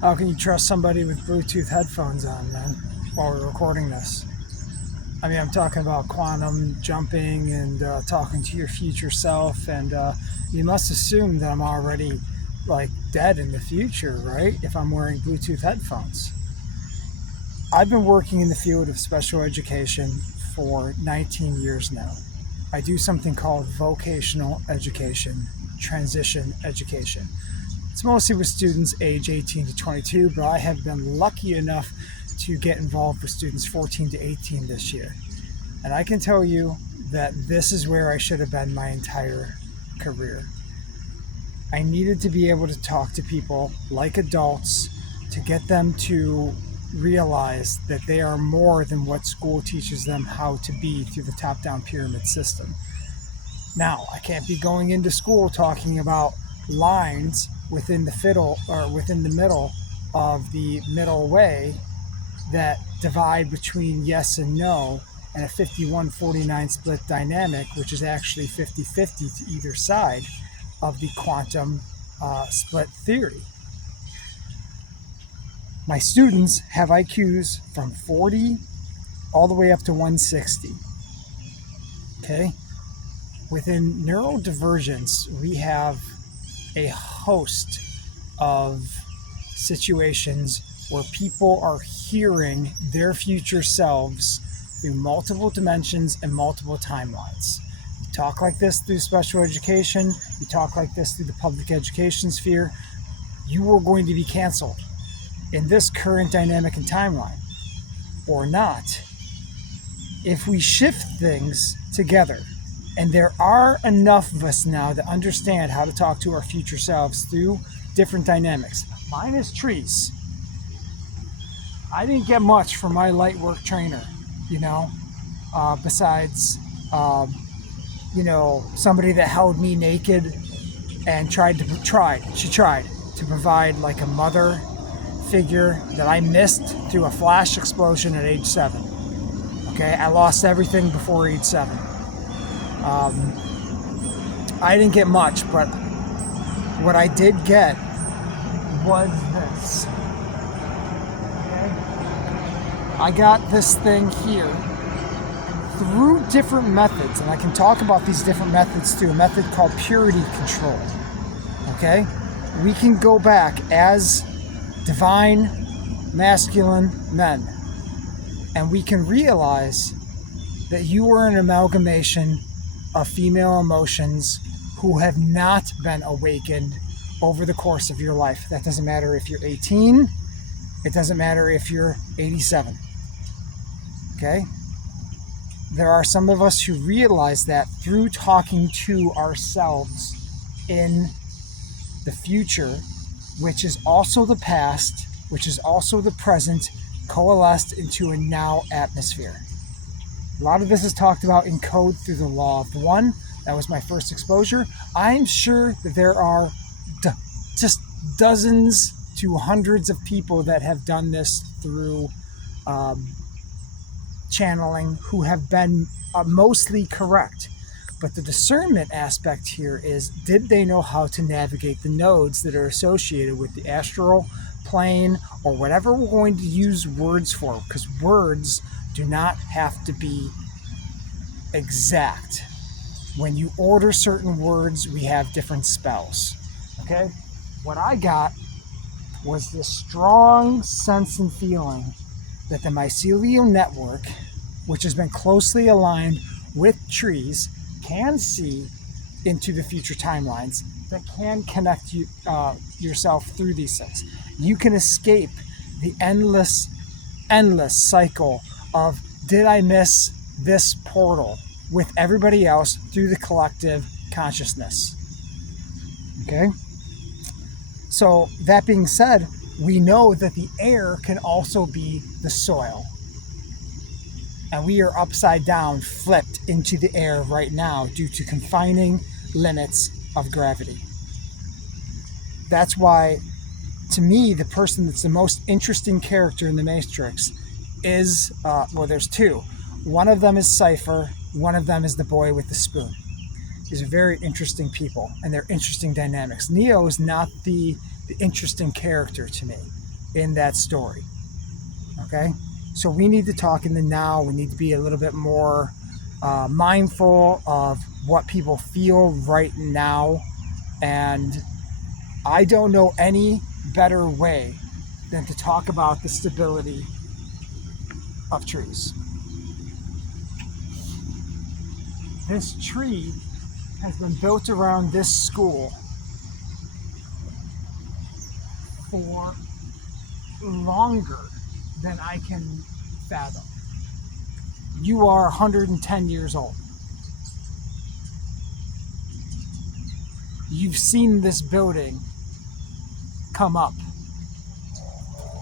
How can you trust somebody with Bluetooth headphones on, man, while we're recording this? I mean, I'm talking about quantum jumping and talking to your future self, and you must assume that I'm already like dead in the future, right? If I'm wearing Bluetooth headphones. I've been working in the field of special education for 19 years now. I do something called vocational education, transition education. It's mostly with students age 18 to 22, but I have been lucky enough to get involved with students 14 to 18 this year. And I can tell you that this is where I should have been my entire career. I needed to be able to talk to people like adults to get them to realize that they are more than what school teaches them how to be through the top-down pyramid system. Now, I can't be going into school talking about lines within the middle of the middle way that divide between yes and no, and a 51-49 split dynamic, which is actually 50-50 to either side of the quantum split theory. My students have IQs from 40 all the way up to 160. Okay? Within neurodivergence, we have a host of situations where people are hearing their future selves through multiple dimensions and multiple timelines. You talk like this through special education, you talk like this through the public education sphere, you are going to be canceled in this current dynamic and timeline, or not. If we shift things together, and there are enough of us now that understand how to talk to our future selves through different dynamics. Mine is trees. I didn't get much from my light work trainer, besides, somebody that held me naked and tried to provide like a mother figure that I missed through a flash explosion at age 7. Okay, I lost everything before age 7. I didn't get much, but what I did get was this. Okay? I got this thing here through different methods, and I can talk about these different methods through a method called purity control. Okay? We can go back as divine masculine men, and we can realize that you are an amalgamation of female emotions who have not been awakened over the course of your life. That doesn't matter if you're 18, it doesn't matter if you're 87. Okay? There are some of us who realize that through talking to ourselves in the future, which is also the past, which is also the present, coalesced into a now atmosphere. A lot of this is talked about in code through the law of one. That was my first exposure. I'm sure that there are just dozens to hundreds of people that have done this through channeling who have been mostly correct. But the discernment aspect here is, did they know how to navigate the nodes that are associated with the astral plane or whatever we're going to use words for? Because words do not have to be exact. When you order certain words, we have different spells. Okay? What I got was this strong sense and feeling that the mycelial network, which has been closely aligned with trees, can see into the future timelines, that can connect you yourself through these things. You can escape the endless cycle of, did I miss this portal with everybody else through the collective consciousness? Okay? So that being said, we know that the air can also be the soil. And we are upside down, flipped into the air right now due to confining limits of gravity. That's why, to me, the person that's the most interesting character in the Matrix is, there's two. One of them is Cypher, one of them is the boy with the spoon. These are very interesting people, and they're interesting dynamics. Neo is not the interesting character to me. in that story. Okay? So we need to talk in the now. We need to be a little bit more mindful of what people feel right now. And I don't know any better way than to talk about the stability of trees. This tree has been built around this school for longer than I can fathom. You are 110 years old. You've seen this building come up.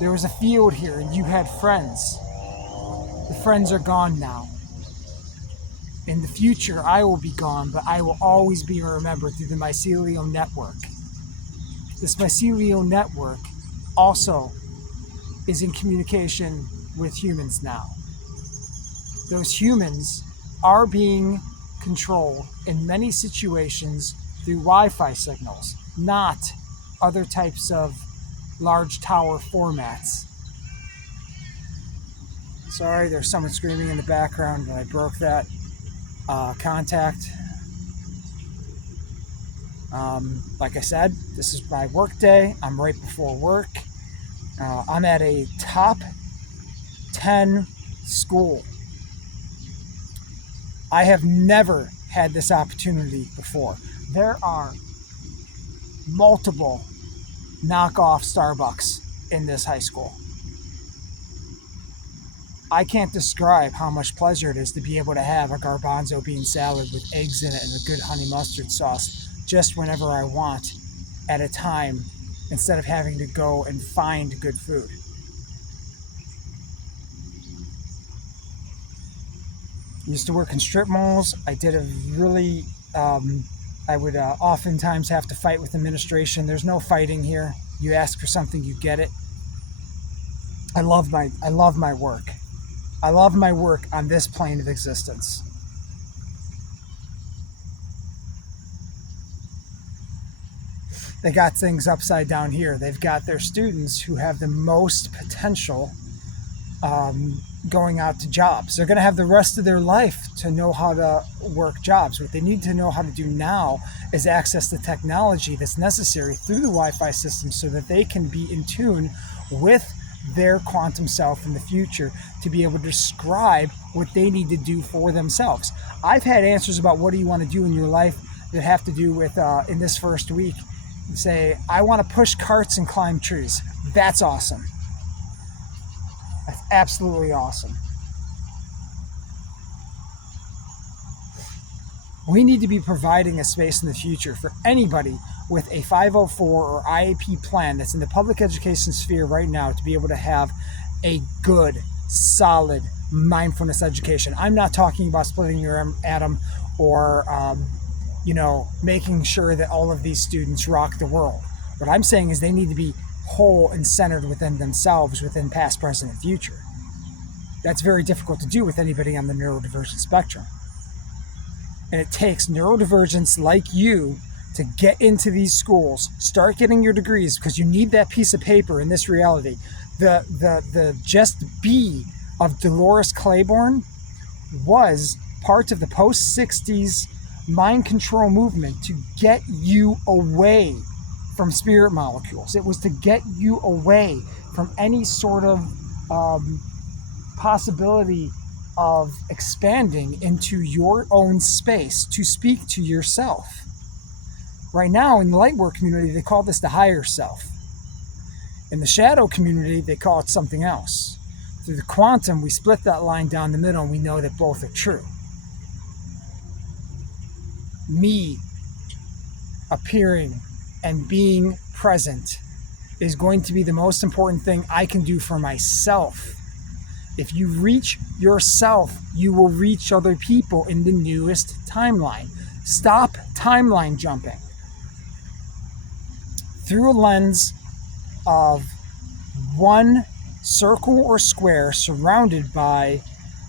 There was a field here and you had friends. The friends are gone now. In the future, I will be gone, but I will always be remembered through the mycelial network. This mycelial network also is in communication with humans now. Those humans are being controlled in many situations through Wi-Fi signals, not other types of large tower formats. Sorry, there's someone screaming in the background, but I broke that contact. Like I said, this is my work day. I'm right before work. I'm at a top 10 school. I have never had this opportunity before. There are multiple knockoff Starbucks in this high school. I can't describe how much pleasure it is to be able to have a garbanzo bean salad with eggs in it and a good honey mustard sauce just whenever I want at a time, instead of having to go and find good food. I used to work in strip malls. I did a really, I would oftentimes have to fight with administration. There's no fighting here. You ask for something, you get it. I love my work. I love my work on this plane of existence. They got things upside down here. They've got their students who have the most potential going out to jobs. They're going to have the rest of their life to know how to work jobs. What they need to know how to do now is access the technology that's necessary through the Wi-Fi system so that they can be in tune with their quantum self in the future to be able to describe what they need to do for themselves. I've had answers about what do you want to do in your life that have to do with, in this first week, say, I want to push carts and climb trees. That's awesome. That's absolutely awesome. We need to be providing a space in the future for anybody with a 504 or IAP plan that's in the public education sphere right now to be able to have a good, solid mindfulness education. I'm not talking about splitting your atom or, making sure that all of these students rock the world. What I'm saying is they need to be whole and centered within themselves, within past, present, and future. That's very difficult to do with anybody on the neurodivergent spectrum. And it takes neurodivergents like you to get into these schools, start getting your degrees, because you need that piece of paper in this reality. The Just Be of Dolores Claiborne was part of the post-60s mind control movement to get you away from spirit molecules. It was to get you away from any sort of possibility of expanding into your own space to speak to yourself. Right now in the light work community, they call this the higher self. In the shadow community, they call it something else. Through the quantum, we split that line down the middle and we know that both are true. Me appearing and being present is going to be the most important thing I can do for myself. If you reach yourself, you will reach other people in the newest timeline. Stop timeline jumping. Through a lens of one circle or square surrounded by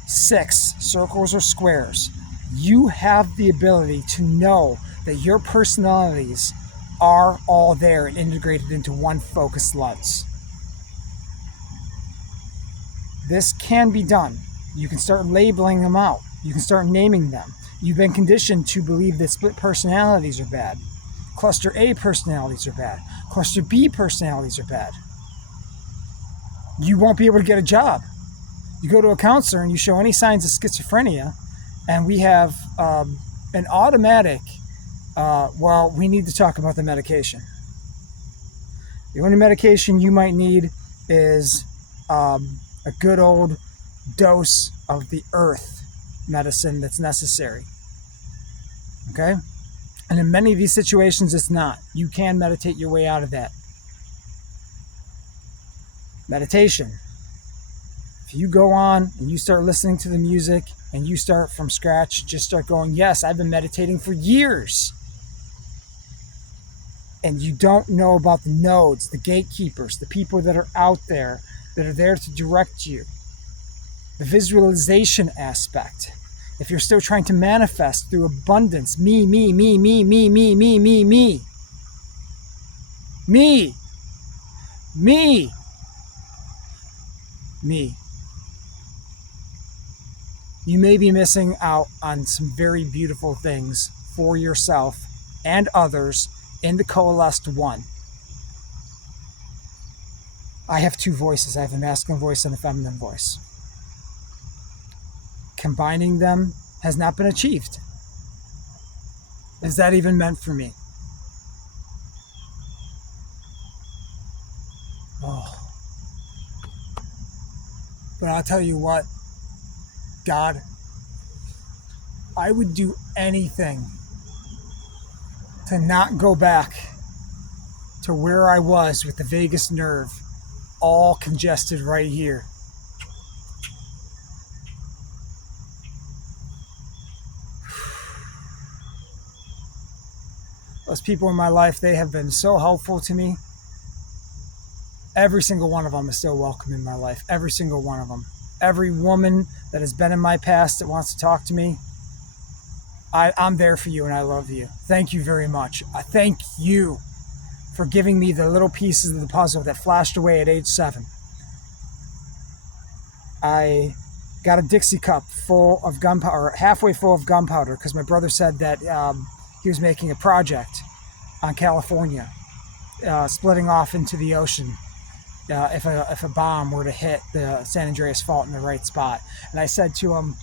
6 circles or squares, you have the ability to know that your personalities are all there and integrated into one focused lens. This can be done. You can start labeling them out. You can start naming them. You've been conditioned to believe that split personalities are bad. Cluster A personalities are bad. Cluster B personalities are bad. You won't be able to get a job. You go to a counselor and you show any signs of schizophrenia, and we have an automatic, well, we need to talk about the medication. The only medication you might need is a good old dose of the earth medicine that's necessary. Okay? And in many of these situations, it's not. You can meditate your way out of that. Meditation. If you go on and you start listening to the music and you start from scratch, just start going, yes, I've been meditating for years. And you don't know about the nodes, the gatekeepers, the people that are out there that are there to direct you. The visualization aspect. If you're still trying to manifest through abundance, me. You may be missing out on some very beautiful things for yourself and others in the coalesced one. I have two voices. I have a masculine voice and a feminine voice. Combining them has not been achieved. Is that even meant for me? Oh. But I'll tell you what, God, I would do anything to not go back to where I was with the vagus nerve all congested right here. Those people in my life, they have been so helpful to me. Every single one of them is still welcome in my life. Every single one of them. Every woman that has been in my past that wants to talk to me, I'm there for you and I love you. Thank you very much. I thank you for giving me the little pieces of the puzzle that flashed away at age 7. I got a Dixie cup full of gunpowder, halfway full of gunpowder, because my brother said that he was making a project on California, splitting off into the ocean if a bomb were to hit the San Andreas Fault in the right spot. And I said to him,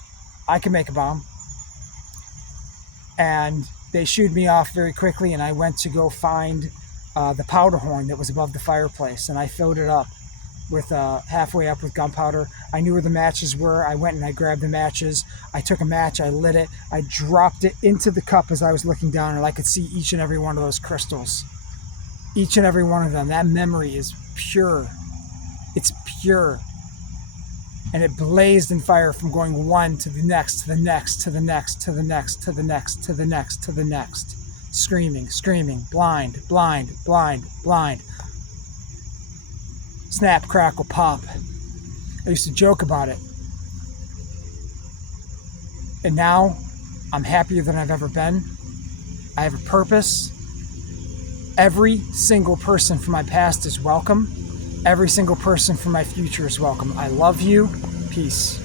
I can make a bomb. And they shooed me off very quickly, and I went to go find the powder horn that was above the fireplace, and I filled it up with halfway up with gunpowder. I knew where the matches were. I went and I grabbed the matches. I took a match, I lit it, I dropped it into the cup as I was looking down, and I could see each and every one of those crystals. Each and every one of them. That memory is pure. It's pure. And it blazed in fire from going one to the next, to the next, to the next, to the next, to the next, to the next, to the next. Screaming, blind. Snap, crackle, pop. I used to joke about it. And now I'm happier than I've ever been. I have a purpose. Every single person from my past is welcome. Every single person from my future is welcome. I love you. Peace.